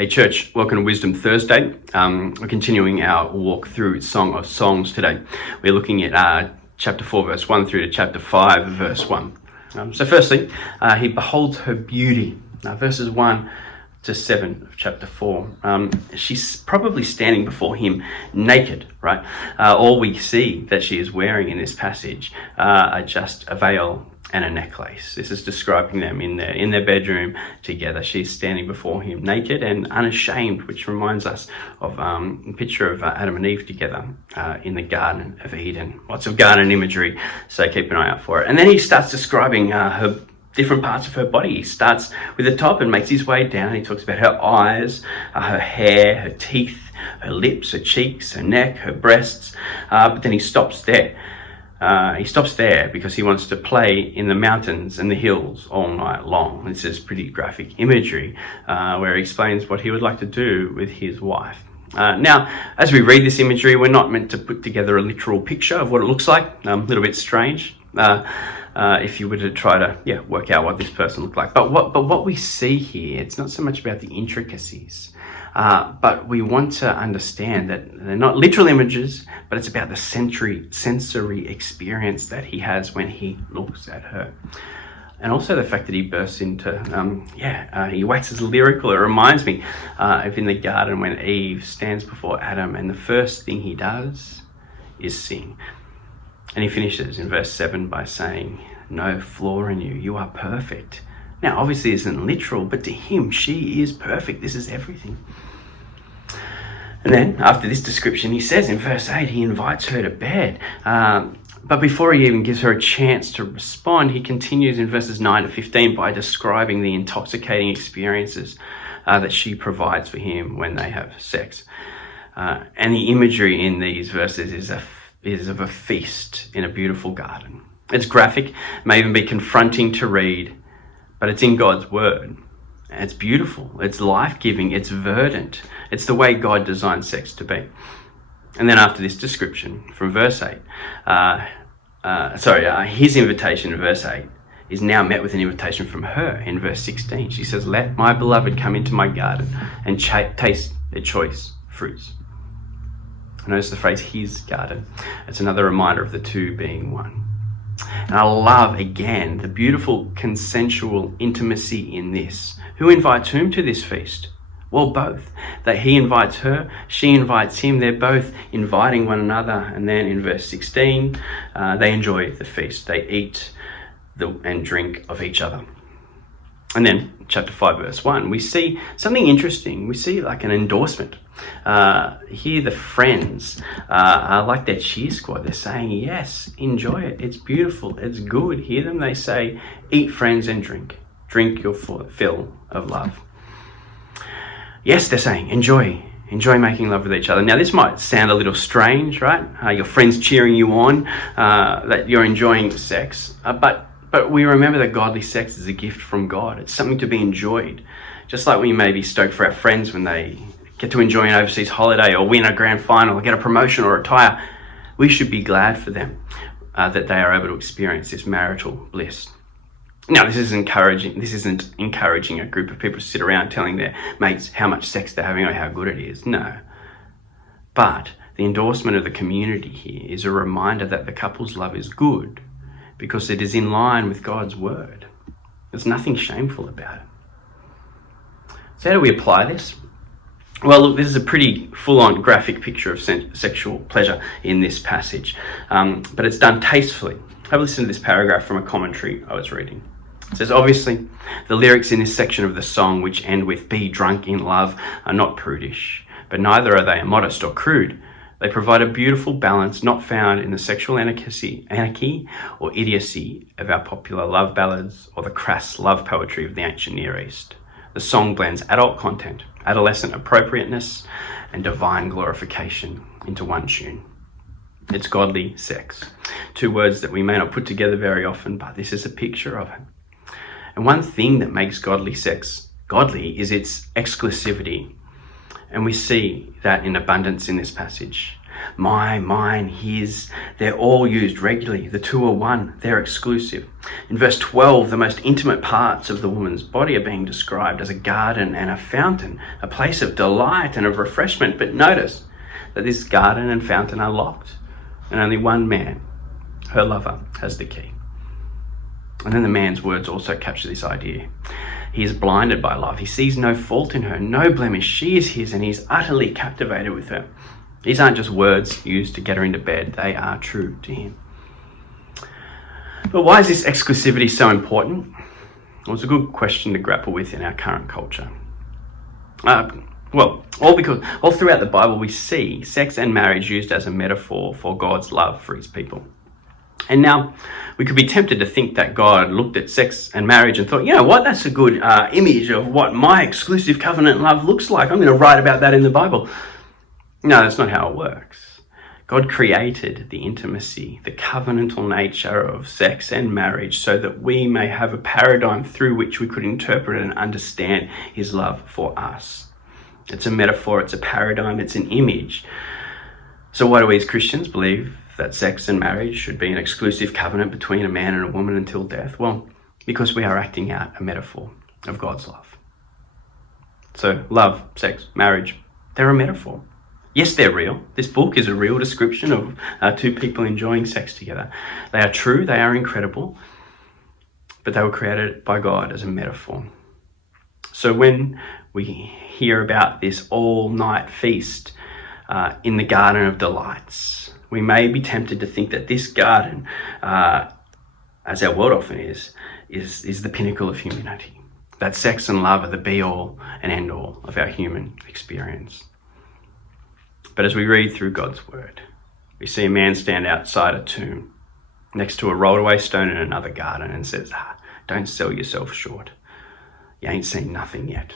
Hey church, welcome to Wisdom Thursday. We're continuing our walk through Song of Songs today. We're looking at chapter 4 verse 1 through to chapter 5 verse 1. So firstly, he beholds her beauty. Verses 1 to 7 of chapter 4. She's probably standing before him naked, right? All we see that she is wearing in this passage are just a veil and a necklace. This is describing them in their bedroom together. She's standing before him naked and unashamed, which reminds us of a picture of Adam and Eve together in the Garden of Eden. Lots of garden imagery, so keep an eye out for it. And then he starts describing her different parts of her body. He starts with the top and makes his way down. He talks about her eyes, her hair, her teeth, her lips, her cheeks, her neck, her breasts, but then he stops there. He stops there because he wants to play in the mountains and the hills all night long. This is pretty graphic imagery where he explains what he would like to do with his wife. Now, as we read this imagery, we're not meant to put together a literal picture of what it looks like. A little bit strange if you were to try to work out what this person looked like. But what we see here, it's not so much about the intricacies. But we want to understand that they're not literal images, but it's about the sensory experience that he has when he looks at her. And also the fact that he bursts into, he waxes lyrical. It reminds me of in the garden when Eve stands before Adam and the first thing he does is sing. And he finishes in verse 7 by saying, "No flaw in you, you are perfect." Now, obviously, it isn't literal, but to him, she is perfect. This is everything. And then, after this description, he says in verse 8, he invites her to bed. But before he even gives her a chance to respond, he continues in verses 9 to 15 by describing the intoxicating experiences that she provides for him when they have sex. And the imagery in these verses is of a feast in a beautiful garden. It's graphic, may even be confronting to read, but it's in God's word. It's beautiful, it's life-giving, it's verdant. It's the way God designed sex to be. And then after this description from verse 8, his invitation in verse 8 is now met with an invitation from her in verse 16. She says, "Let my beloved come into my garden and taste the choice fruits." Notice the phrase, his garden. It's another reminder of the two being one. And I love, again, the beautiful consensual intimacy in this. Who invites whom to this feast? Well, both. That he invites her, she invites him. They're both inviting one another. And then in verse 16, they enjoy the feast. They eat and drink of each other. And then chapter 5 verse 1, we see something interesting. We see like an endorsement. Here the friends are like their cheer squad. They're saying, yes, enjoy it. It's beautiful. It's good. Hear them. They say, eat, friends, and drink. Drink your fill of love. Yes, they're saying, enjoy making love with each other. Now, this might sound a little strange, right? Your friends cheering you on, that you're enjoying sex. But we remember that godly sex is a gift from God. It's something to be enjoyed. Just like we may be stoked for our friends when they get to enjoy an overseas holiday or win a grand final or get a promotion or retire, we should be glad for them that they are able to experience this marital bliss. Now, this isn't encouraging a group of people to sit around telling their mates how much sex they're having or how good it is. No. But the endorsement of the community here is a reminder that the couple's love is good because it is in line with God's word. There's nothing shameful about it. So how do we apply this? Well, look, this is a pretty full-on graphic picture of sexual pleasure in this passage, but it's done tastefully. Have a listen to this paragraph from a commentary I was reading. It says, obviously, the lyrics in this section of the song, which end with "be drunk in love," are not prudish, but neither are they immodest or crude. They provide a beautiful balance not found in the sexual anarchy or idiocy of our popular love ballads or the crass love poetry of the ancient Near East. The song blends adult content, adolescent appropriateness, and divine glorification into one tune. It's godly sex. Two words that we may not put together very often, but this is a picture of it. And one thing that makes godly sex godly is its exclusivity. And we see that in abundance in this passage. My, mine, his. They're all used regularly. The two are one. They're exclusive. In verse 12, the most intimate parts of the woman's body are being described as a garden and a fountain, a place of delight and of refreshment. But notice that this garden and fountain are locked, and only one man, her lover, has the key. And then the man's words also capture this idea. He is blinded by love. He sees no fault in her, no blemish. She is his, and he's utterly captivated with her. These aren't just words used to get her into bed. They are true to him. But why is this exclusivity so important? Well, it's a good question to grapple with in our current culture. All throughout the Bible we see sex and marriage used as a metaphor for God's love for his people. And now we could be tempted to think that God looked at sex and marriage and thought, you know what, that's a good image of what my exclusive covenant love looks like. I'm going to write about that in the Bible. No, that's not how it works. God created the intimacy, the covenantal nature of sex and marriage so that we may have a paradigm through which we could interpret and understand his love for us. It's a metaphor, it's a paradigm, it's an image. So why do we as Christians believe that sex and marriage should be an exclusive covenant between a man and a woman until death? Well, because we are acting out a metaphor of God's love. So love, sex, marriage, they're a metaphor. Yes, they're real. This book is a real description of two people enjoying sex together. They are true, they are incredible, but they were created by God as a metaphor. So when we hear about this all-night feast in the Garden of Delights, we may be tempted to think that this garden, as our world often is the pinnacle of humanity. That sex and love are the be-all and end-all of our human experience. But as we read through God's word, we see a man stand outside a tomb next to a rolled away stone in another garden and says, don't sell yourself short. You ain't seen nothing yet.